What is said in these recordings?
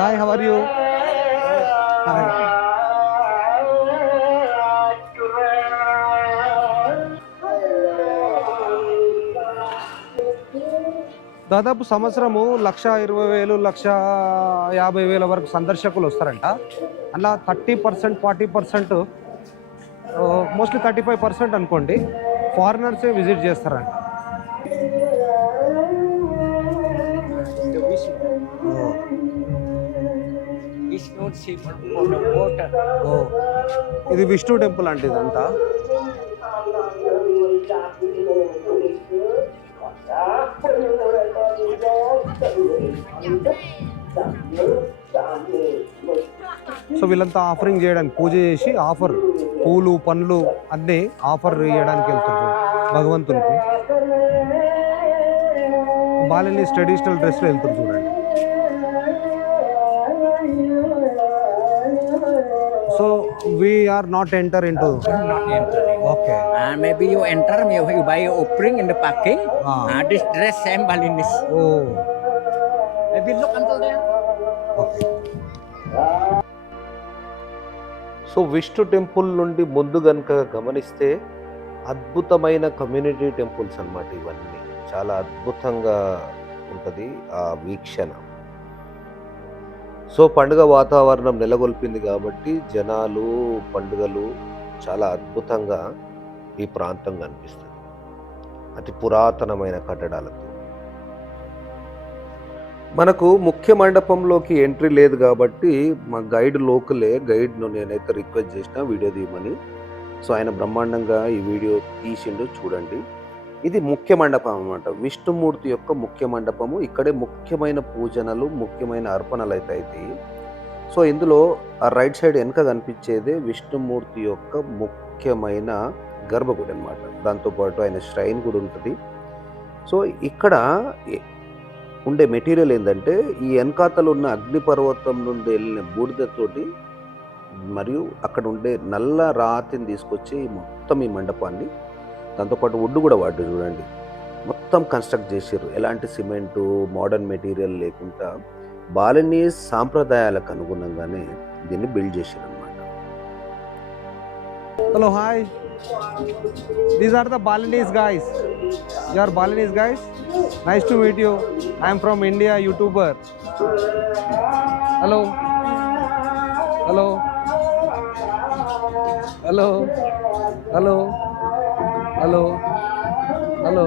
Hi how you దాదాపు సంవత్సరము లక్ష ఇరవై వేలు లక్ష యాభై వేల వరకు సందర్శకులు వస్తారంట. అలా thirty percent forty percent mostly thirty five percent అనుకోండి ఫారినర్సే విజిట్ చేస్తారంట. ఓ. ఇది విష్ణు టెంపుల్ అంటే ఇదంతా? సో వీళ్ళంతా ఆఫరింగ్ చేయడానికి పూజ చేసి ఆఫర్ పూలు పండ్లు అన్నీ ఆఫర్ చేయడానికి వెళ్తున్నారు భగవంతునికి. బాలని ట్రెడిషనల్ డ్రెస్లో వెళ్తారు చూడండి. So we're not enter in to Not entering. Okay And maybe you enter, maybe you buy opening in the parking. Ah. Ah, this dress same Balinese. Oh Maybe look until there. Okay so Vishnu temple నుండి ముందు గనుక గమనిస్తే అద్భుతమైన community temples అన్నమాట ఇవన్నీ చాలా అద్భుతంగా ఉంటుంది ఆ వీక్షణ సో పండుగ వాతావరణం నెలకొల్పింది కాబట్టి జనాలు పండుగలు చాలా అద్భుతంగా ఈ ప్రాంతం కనిపిస్తుంది. అతి పురాతనమైన కట్టడాలతో. మనకు ముఖ్య మండపంలోకి ఎంట్రీ లేదు కాబట్టి మా గైడ్ లోకలే గైడ్ను నేనైతే రిక్వెస్ట్ చేసిన వీడియో తీయమని. సో ఆయన బ్రహ్మాండంగా ఈ వీడియో తీసిండు చూడండి. ఇది ముఖ్య మండపం అన్నమాట. విష్ణుమూర్తి యొక్క ముఖ్య మండపము. ఇక్కడే ముఖ్యమైన పూజనలు ముఖ్యమైన అర్పణలు అయితే సో ఇందులో ఆ రైట్ సైడ్ వెనక కనిపించేదే విష్ణుమూర్తి యొక్క ముఖ్యమైన గర్భగుడి అనమాట దాంతోపాటు ఆయన శ్రైన్ కూడా ఉంటుంది. సో ఇక్కడ ఉండే మెటీరియల్ ఏంటంటే ఈ వెనకాతలు ఉన్న అగ్నిపర్వతం నుండి వెళ్ళిన బూడిదతోటి మరియు అక్కడ ఉండే నల్ల రాతిని తీసుకొచ్చి మొత్తం ఈ మండపాన్ని దాంతో పాటు వుడ్ కూడా వాడు చూడండి. మొత్తం కన్స్ట్రక్ట్ చేసారు ఎలాంటి సిమెంటు మోడర్న్ మెటీరియల్ లేకుండా బాలనీ సాంప్రదాయాలకు అనుగుణంగానే దీన్ని బిల్డ్ చేశారు అనమాట hello hi these are the Balinese guys you are Balinese guys nice to meet you I from India YouTuber hello hello hello hello hello. Hello.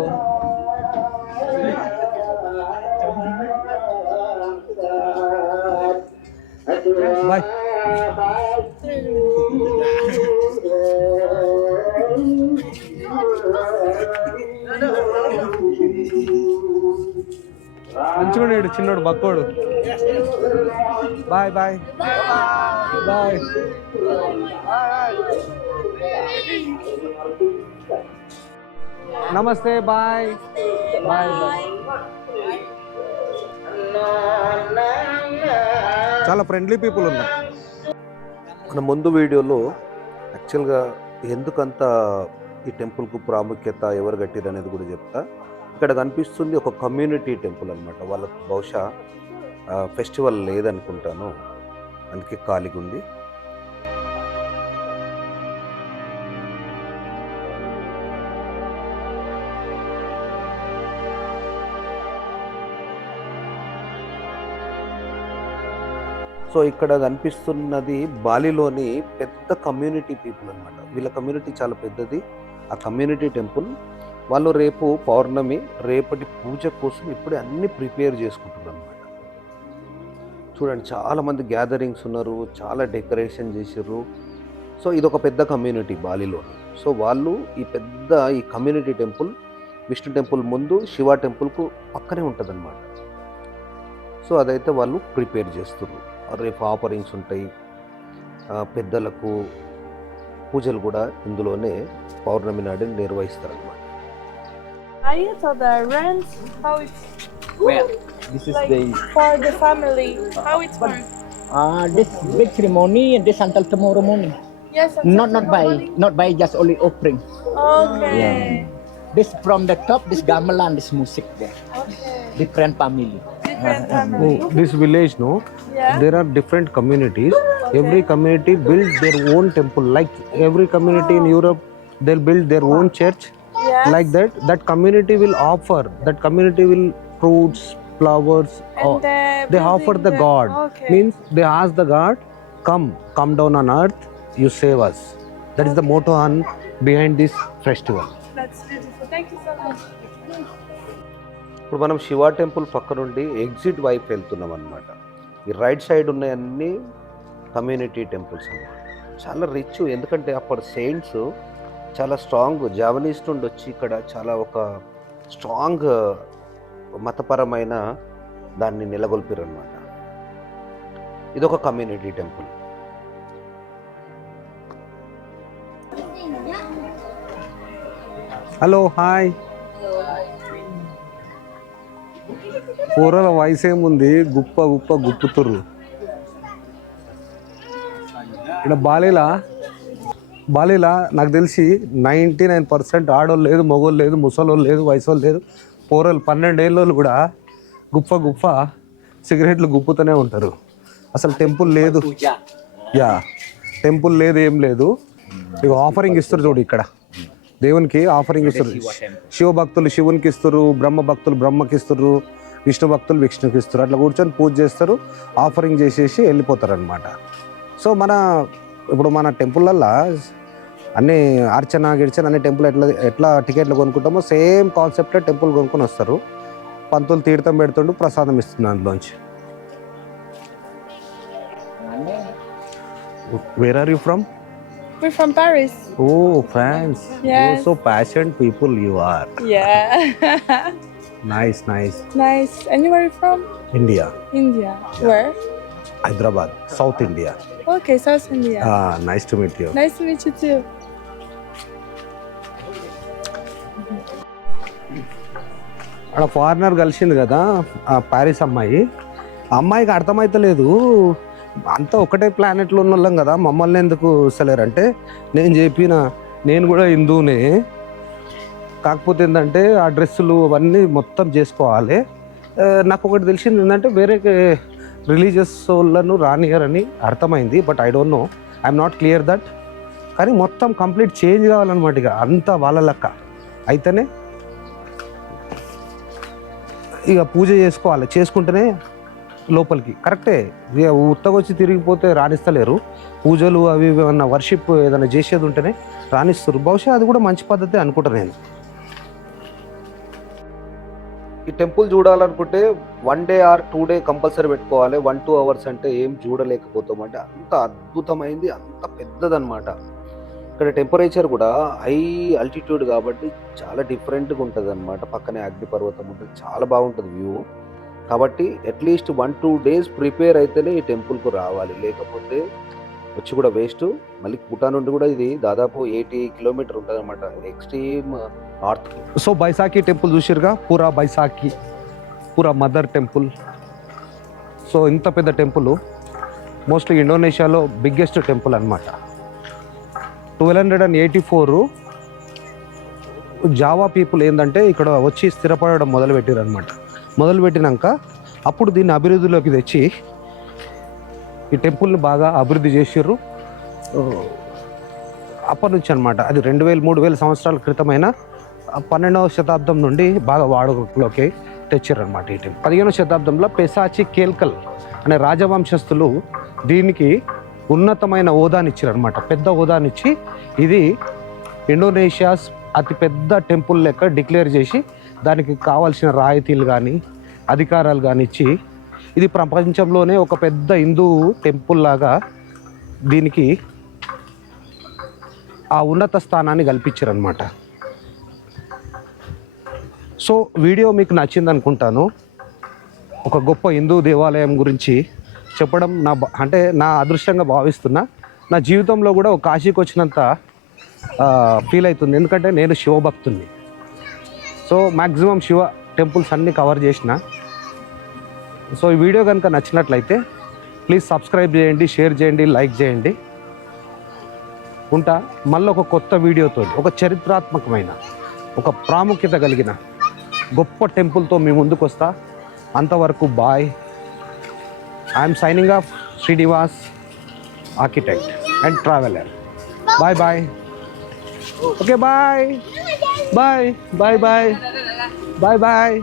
Bye. Bye. మంచిగా ఉన్నాడు చిన్నోడు బక్కోడు. Bye bye. Bye. నమస్తే bye. Bye bye. చాలా friendly people ఉన్నారు. మన ముందు వీడియోలో యాక్చువల్గా ఎందుకంత ఈ టెంపుల్కు ప్రాముఖ్యత ఎవరు కట్టిరు అనేది కూడా చెప్తా. ఇక్కడ కనిపిస్తుంది ఒక కమ్యూనిటీ టెంపుల్ అనమాట వాళ్ళకు బహుశా ఫెస్టివల్ లేదనుకుంటాను. అందుకే ఖాళీగా ఉంది సో ఇక్కడ కనిపిస్తున్నది బాలిలోని పెద్ద కమ్యూనిటీ పీపుల్ అన్నమాట. వీళ్ళ కమ్యూనిటీ చాలా పెద్దది. ఆ కమ్యూనిటీ టెంపుల్ వాళ్ళు రేపు పౌర్ణమి రేపటి పూజ కోసం ఇప్పుడే అన్ని ప్రిపేర్ చేసుకుంటున్నారు అనమాట చూడండి చాలామంది గ్యాదరింగ్స్ ఉన్నారు చాలా డెకరేషన్ చేసారు సో ఇది ఒక పెద్ద కమ్యూనిటీ బాలిలో. సో వాళ్ళు ఈ పెద్ద ఈ కమ్యూనిటీ టెంపుల్ విష్ణు టెంపుల్ ముందు శివ టెంపుల్కు పక్కనే ఉంటుంది సో అదైతే వాళ్ళు ప్రిపేర్ చేస్తున్నారు. రేపు ఆఫరింగ్స్ ఉంటాయి ఆ, పెద్దలకు పూజలు కూడా ఇందులోనే పౌర్ణమి నాడు నిర్వహిస్తారన్నమాట Are you to the rent? How it's Well, this is like the for the family? How it's work? uh, this big ceremony and this until tomorrow morning. Yes. I'm Not not by not by just only offering. Okay. Yeah. This from the top, this gamelan, this music there. Okay. Different family. Did different Oh, families. this village, no? Yeah. There are different communities. Every community build their own temple. Like every community in oh. Europe, they'll build their own church. Yes. Like that, that community will offer. That community will fruits, flowers. or they offer the building God. Okay. Means they ask the God, come, come down on earth. You save us. That is the motto on behind this festival. That's beautiful. Thank you so much. ఇప్పుడు మనం Shiva temple పక్క నుండి exit వైపు వెళ్తున్నాం అనమాట ఈ right side ఉన్నాయన్నీ community temples అన్నమాట. చాలా రిచ్ ఎందుకంటే అప్పటి సెయింట్స్ చాలా స్ట్రాంగ్ జావనీస్ నుండి వచ్చి ఇక్కడ చాలా ఒక స్ట్రాంగ్ మతపరమైన దాన్ని నెలకొల్పారు అనమాట ఇది ఒక కమ్యూనిటీ టెంపుల్. హలో హాయ్ కూరల వయసు ఏముంది? గుప్ప గుప్ప గుప్పుతుర్రు. ఇక్కడ బాలీలా? బాలీలా? నాకు తెలిసి నైంటీ నైన్ పర్సెంట్ ఆడోళ్ళు లేదు మొగోళ్ళు లేదు ముసలోళ్ళు లేదు వయసోళ్ళు లేదు. కూరలు పన్నెండేళ్ళోళ్ళు కూడా గుప్ప గుప్ప సిగరెట్లు గుప్పుతూనే ఉంటారు. అసలు టెంపుల్ లేదు. యా టెంపుల్ లేదు ఏం లేదు. ఇక ఆఫరింగ్ ఇస్తారు చూడు ఇక్కడ. దేవునికి ఆఫరింగ్ ఇస్తారు శివ భక్తులు శివునికి ఇస్తారు బ్రహ్మ భక్తులు బ్రహ్మకి ఇస్తారు విష్ణు భక్తులు విష్ణుకి ఇస్తారు అట్లా కూర్చొని పూజ చేస్తారు ఆఫరింగ్ చేసేసి వెళ్ళిపోతారు అనమాట సో మన ఇప్పుడు మన టెంపుల్లల్లో అన్ని అర్చన గిర్చన అన్ని టెంపుల్ ఎట్లా ఎట్లా టికెట్లు కొనుక్కుంటామో సేమ్ కాన్సెప్ట్లో టెంపుల్ కొనుక్కొని వస్తారు పంతులు తీర్థం పెడుతుండు ప్రసాదం ఇస్తుంది అందులోంచి where are you from We're from Paris. Oh France Yes. So passion people you are Yeah. Nice nice nice. And you where are you from? India India. Where? Hyderabad South India Okay, South India. Nice to meet you Nice to meet you too. అక్కడ foreigner కలిసింది కదా ఆ Paris అమ్మాయి అమ్మాయికి అర్థమైతలేదు అంతా ఒకటే ప్లానెట్లో ఉన్న వాళ్ళం కదా మమ్మల్ని ఎందుకు వస్తలేరంటే నేను చెప్పిన నేను కూడా హిందూనే కాకపోతే ఏంటంటే ఆ డ్రెస్సులు అవన్నీ మొత్తం చేసుకోవాలి. నాకు ఒకటి తెలిసింది ఏంటంటే వేరే రిలీజియస్ వాళ్ళను రానియరని అర్థమైంది but I don't know. I'm not clear that. కానీ మొత్తం కంప్లీట్ చేంజ్ కావాలన్నమాట ఇక అంతా వాళ్ళ లెక్క. అయితేనే ఇక పూజ చేసుకోవాలి చేసుకుంటేనే లోపలికి. కరెక్టే. ఇక ఉత్తగొచ్చి తిరిగిపోతే రాణిస్తలేరు. పూజలు అవి ఏమన్నా వర్షిప్ ఏదైనా చేసేది ఉంటేనే రాణిస్తారు. బహుశా అది కూడా మంచి పద్ధతి అనుకుంటా నేను. ఈ టెంపుల్ చూడాలనుకుంటే one day or two day compulsory పెట్టుకోవాలి. వన్ టూ అవర్స్ అంటే ఏం చూడలేకపోతాం అంటే అంత అద్భుతమైంది అంత పెద్దదనమాట ఇక్కడ టెంపరేచర్ కూడా హై అల్టిట్యూడ్ కాబట్టి చాలా డిఫరెంట్గా ఉంటుంది అనమాట పక్కనే అగ్నిపర్వతం ఉంటుంది చాలా బాగుంటుంది వ్యూ కాబట్టి at least one two days prepare అయితేనే ఈ టెంపుల్కు రావాలి. లేకపోతే వచ్చి కూడా వేస్ట్ మళ్ళీ కుటా నుండి కూడా ఇది దాదాపు ఎయిటీ కిలోమీటర్ ఉంటుంది అనమాట extreme north so Besakih temple చూసిరుగా pura Besakih pura mother temple so ఇంత పెద్ద టెంపుల్ మోస్ట్లీ ఇండోనేషియాలో బిగ్గెస్ట్ టెంపుల్ అనమాట twelve hundred and eighty four Java people ఏంటంటే ఇక్కడ వచ్చి స్థిరపడడం మొదలుపెట్టారు అనమాట మొదలుపెట్టినాక అప్పుడు దీన్ని అభివృద్ధిలోకి తెచ్చి ఈ టెంపుల్ని బాగా అభివృద్ధి చేసిర్రు. అప్పటి నుంచి అనమాట అది రెండు వేల మూడు వేల సంవత్సరాల క్రితమైన పన్నెండవ శతాబ్దం నుండి బాగా వాడుకలోకి తెచ్చారనమాట ఈ టెంపుల్. పదిహేనవ శతాబ్దంలో పెసాచి కేల్కల్ అనే రాజవంశస్థులు దీనికి ఉన్నతమైన హోదానిచ్చారనమాట పెద్ద హోదానిచ్చి ఇది ఇండోనేషియాస్ అతిపెద్ద టెంపుల్ లెక్క డిక్లేర్ చేసి దానికి కావాల్సిన రాయితీలు కానీ అధికారాలు కానీ ఇచ్చి ఇది ప్రపంచంలోనే ఒక పెద్ద హిందూ టెంపుల్ లాగా దీనికి ఆ ఉన్నత స్థానాన్ని కల్పించారనమాట సో వీడియో మీకు నచ్చింది అనుకుంటాను ఒక గొప్ప హిందూ దేవాలయం గురించి చెప్పడం నా అంటే నా అదృష్టంగా భావిస్తున్నా. నా జీవితంలో కూడా ఒక కాశీకి వచ్చినంత ఫీల్ అవుతుంది. ఎందుకంటే నేను శివభక్తుని సో మ్యాక్సిమం శివ టెంపుల్స్ అన్నీ కవర్ చేసిన. సో ఈ వీడియో కనుక నచ్చినట్లయితే ప్లీజ్ సబ్స్క్రైబ్ చేయండి షేర్ చేయండి లైక్ చేయండి. ఉంటా మళ్ళీ ఒక కొత్త వీడియోతో ఒక చరిత్రాత్మకమైన ఒక ప్రాముఖ్యత కలిగిన గొప్ప టెంపుల్తో మీ ముందుకు వస్తా. అంతవరకు bye I'm signing off Srinivas architect and traveller bye bye okay bye bye bye bye bye bye